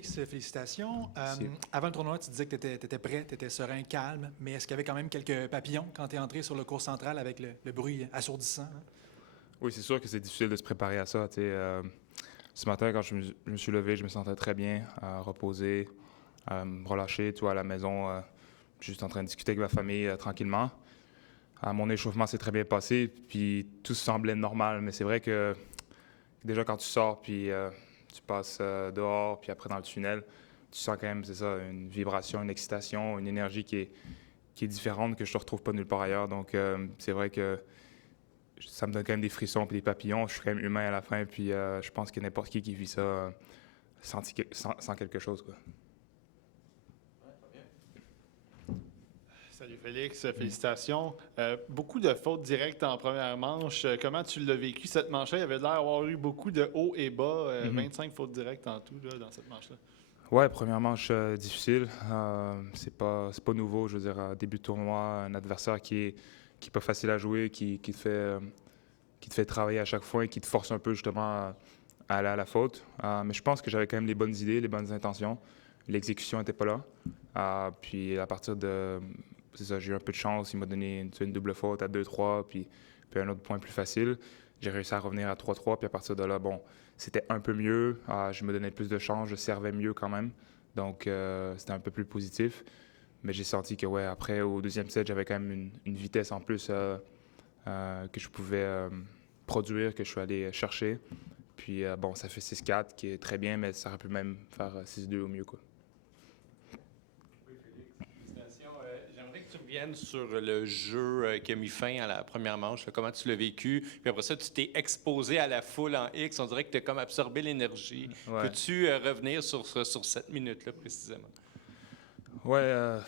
Félix, félicitations. Merci. Avant le tournoi, tu disais que tu étais prêt, tu étais serein, calme, mais est-ce qu'il y avait quand même quelques papillons quand tu es entré sur le cours central avec le bruit assourdissant, hein? Oui, c'est sûr que c'est difficile de se préparer à ça. Ce matin, quand je me suis levé, je me sentais très bien, reposé, relâché, à la maison, juste en train de discuter avec ma famille tranquillement. Mon échauffement s'est très bien passé, puis tout semblait normal, mais c'est vrai que déjà quand tu sors, puis tu passes dehors, puis après dans le tunnel, tu sens quand même, c'est ça, une vibration, une excitation, une énergie qui est différente que je ne retrouve pas nulle part ailleurs. Donc, c'est vrai que ça me donne quand même des frissons et des papillons. Je suis quand même humain à la fin, puis je pense que n'importe qui vit ça sans quelque chose, quoi. Salut Félix, félicitations. Beaucoup de fautes directes en première manche. Comment tu l'as vécu cette manche-là? Il y avait l'air d'avoir eu beaucoup de hauts et bas, 25 fautes directes en tout là, dans cette manche-là. Ouais, première manche difficile. C'est pas nouveau. Je veux dire, début de tournoi, un adversaire qui est pas facile à jouer, qui te fait travailler à chaque fois et qui te force un peu justement à aller à la faute. Mais je pense que j'avais quand même les bonnes idées, les bonnes intentions. L'exécution n'était pas là. Puis à partir de... C'est ça, j'ai eu un peu de chance. Il m'a donné une double faute à 2-3, puis un autre point plus facile. J'ai réussi à revenir à 3-3, puis à partir de là, bon, c'était un peu mieux. Je me donnais plus de chance, je servais mieux quand même. Donc, c'était un peu plus positif. Mais j'ai senti que, ouais, après, au deuxième set, j'avais quand même une vitesse en plus que je pouvais produire, que je suis allé chercher. Puis, bon, ça fait 6-4, qui est très bien, mais ça aurait pu même faire 6-2 au mieux, quoi. Oui, Félix, félicitations. J'aimerais que tu reviennes sur le jeu qui a mis fin à la première manche, là, comment tu l'as vécu. Puis après ça, tu t'es exposé à la foule en X. On dirait que tu as comme absorbé l'énergie. Ouais. Peux-tu revenir sur cette minute-là précisément? Ouais,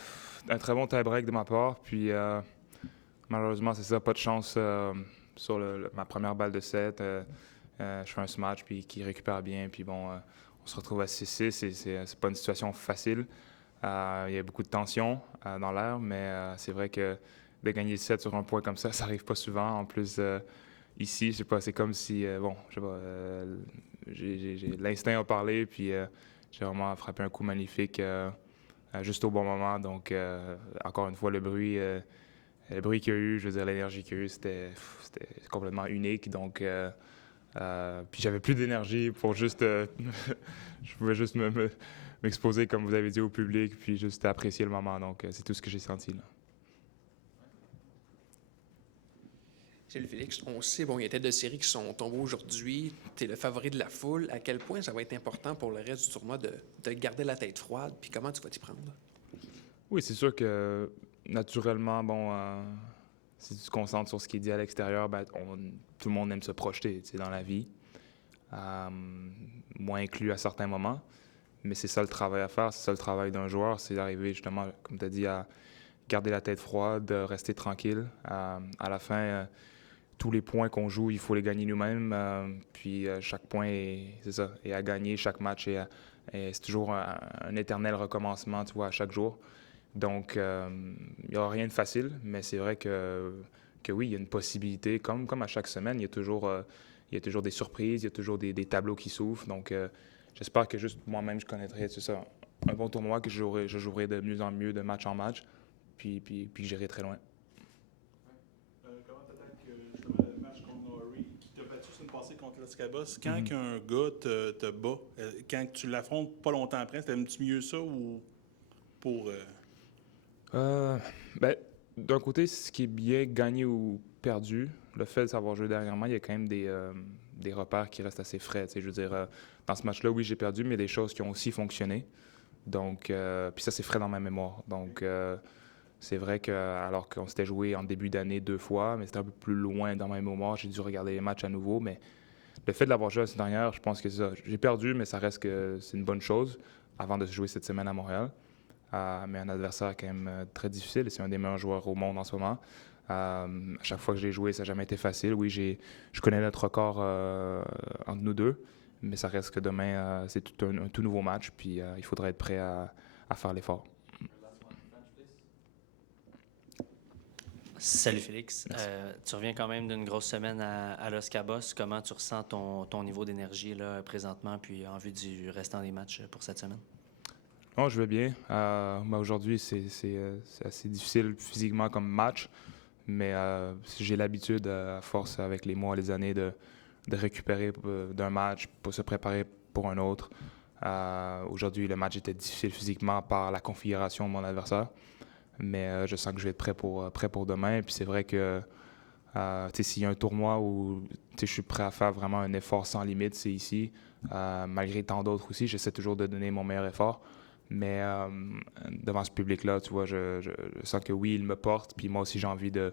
un très bon tie-break de ma part. Puis, malheureusement, c'est ça, pas de chance sur ma première balle de set. Je fais un smash puis qui récupère bien. Puis bon, on se retrouve à 6-6 et c'est pas une situation facile. Il y a beaucoup de tension dans l'air, mais c'est vrai que de gagner le set sur un point comme ça arrive pas souvent. En plus, ici, je sais pas, c'est comme si, bon, je sais pas, l'instinct a parlé, puis j'ai vraiment frappé un coup magnifique juste au bon moment. Donc, encore une fois, le bruit qu'il y a eu, je veux dire, l'énergie qu'il y a eu, c'était complètement unique. Donc, puis j'avais plus d'énergie pour juste... je pouvais juste m'exposer, comme vous avez dit, au public, puis juste apprécier le moment. Donc, c'est tout ce que j'ai senti, là. Salut Félix, on sait, bon, il y a tête de série qui sont tombés aujourd'hui. Tu es le favori de la foule. À quel point ça va être important pour le reste du tournoi de garder la tête froide? Puis comment tu vas t'y prendre? Oui, c'est sûr que naturellement, bon, si tu te concentres sur ce qui est dit à l'extérieur, ben, tout le monde aime se projeter dans la vie. Moi inclus à certains moments. Mais c'est ça le travail à faire, c'est ça le travail d'un joueur, c'est d'arriver justement, comme tu as dit, à garder la tête froide, de rester tranquille. À la fin, tous les points qu'on joue, il faut les gagner nous-mêmes. Puis chaque point, c'est ça, est à gagner, chaque match, et c'est toujours un éternel recommencement, tu vois, à chaque jour. Donc, il n'y aura rien de facile, mais c'est vrai que oui, il y a une possibilité, comme à chaque semaine, il y a toujours des surprises, il y a toujours des tableaux qui s'ouvrent. Donc, j'espère que juste moi-même, je connaîtrai, c'est ça, un bon tournoi, que je jouerai de mieux en mieux, de match en match, puis que j'irai très loin. Comment peut-être que justement le match contre Norrie, qui t'a battu sur une passée contre Las Cabas, quand un gars te bat, quand tu l'affrontes pas longtemps après, t'aimes-tu mieux ça ou pour... Ben, d'un côté, ce qui est bien gagné ou perdu, le fait de savoir jouer derrière moi, il y a quand même des repères qui restent assez frais. Je veux dire, dans ce match-là, oui, j'ai perdu, mais il y a des choses qui ont aussi fonctionné. Donc, puis ça, c'est frais dans ma mémoire. Donc, c'est vrai que alors qu'on s'était joué en début d'année 2 fois, mais c'était un peu plus loin dans ma mémoire, j'ai dû regarder les matchs à nouveau. Mais le fait de l'avoir joué la semaine dernière, je pense que c'est ça. J'ai perdu, mais ça reste que c'est une bonne chose avant de se jouer cette semaine à Montréal. Mais un adversaire quand même très difficile. C'est un des meilleurs joueurs au monde en ce moment. À chaque fois que j'ai joué, ça n'a jamais été facile. Oui, je connais notre record entre nous deux, mais ça reste que demain, c'est un tout nouveau match. Puis il faudra être prêt à faire l'effort. Salut Félix. Tu reviens quand même d'une grosse semaine à Los Cabos. Comment tu ressens ton niveau d'énergie là, présentement, puis en vue du restant des matchs pour cette semaine? Non, je vais bien. Aujourd'hui, c'est assez difficile physiquement comme match, mais j'ai l'habitude, à force avec les mois, les années, de récupérer d'un match pour se préparer pour un autre. Aujourd'hui, le match était difficile physiquement par la configuration de mon adversaire, mais je sens que je vais être prêt pour demain. Et puis c'est vrai que s'il y a un tournoi où je suis prêt à faire vraiment un effort sans limite, c'est ici. Malgré tant d'autres aussi, j'essaie toujours de donner mon meilleur effort. Mais devant ce public-là, tu vois, je sens que oui, il me porte. Puis moi aussi, j'ai envie de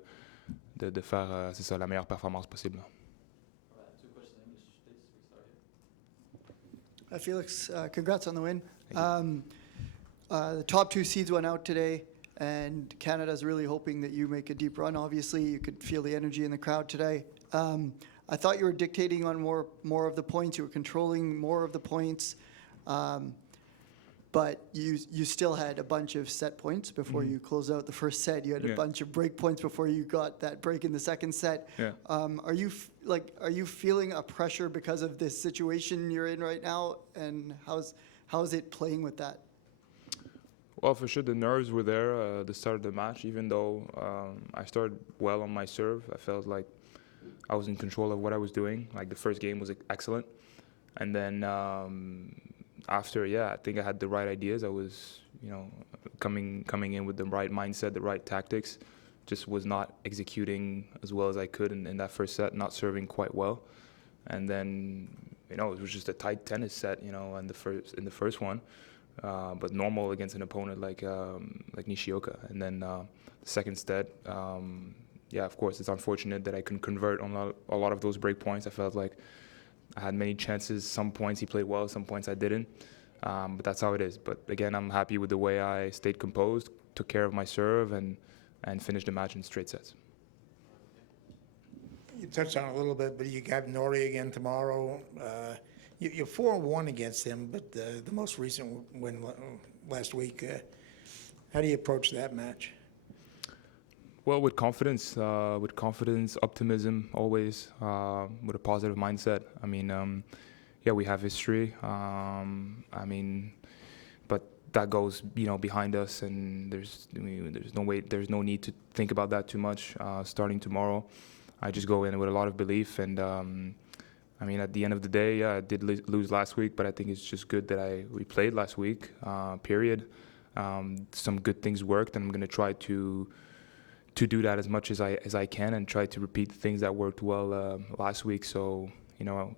faire c'est ça, la meilleure performance possible. Felix, congrats on the win. The top two seeds went out today, and Canada's really hoping that you make a deep run. Obviously, you could feel the energy in the crowd today. I thought you were dictating on more of the points. You were controlling more of the points. But you still had a bunch of set points before you closed out the first set. You had a bunch of break points before you got that break in the second set. Yeah. Are you feeling a pressure because of this situation you're in right now? And how's it playing with that? Well, for sure, the nerves were there at the start of the match. Even though I started well on my serve, I felt like I was in control of what I was doing. Like the first game was excellent, and then after, I think I had the right ideas. I was, coming in with the right mindset, the right tactics. Just was not executing as well as I could in that first set, not serving quite well, and then it was just a tight tennis set, in the first one. But normal against an opponent like Nishioka. And then the second set, of course, it's unfortunate that I couldn't convert on a lot of those break points. I felt like I had many chances. Some points he played well, some points I didn't. But that's how it is. But again, I'm happy with the way I stayed composed, took care of my serve, and finished the match in straight sets. You touched on it a little bit, but you got Norrie again tomorrow. You're 4-1 against him, but the most recent win last week. How do you approach that match? Well, with confidence, optimism, always, with a positive mindset. I mean, we have history. But that goes, behind us, and there's no need to think about that too much. Starting tomorrow, I just go in with a lot of belief, and at the end of the day, I did lose last week, but I think it's just good that we played last week. Period. Some good things worked, and I'm going to try to do that as much as I can, and try to repeat the things that worked well last week. So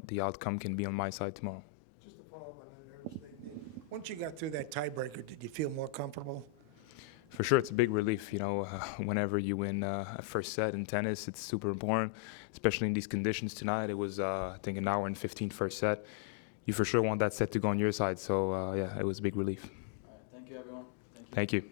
the outcome can be on my side tomorrow. Just to follow up on the nerves thing. Once you got through that tiebreaker, did you feel more comfortable? For sure, it's a big relief. Whenever you win a first set in tennis, it's super important, especially in these conditions tonight. It was, I think, an hour and 15 first set. You for sure want that set to go on your side. So, it was a big relief. All right, thank you, everyone. Thank you.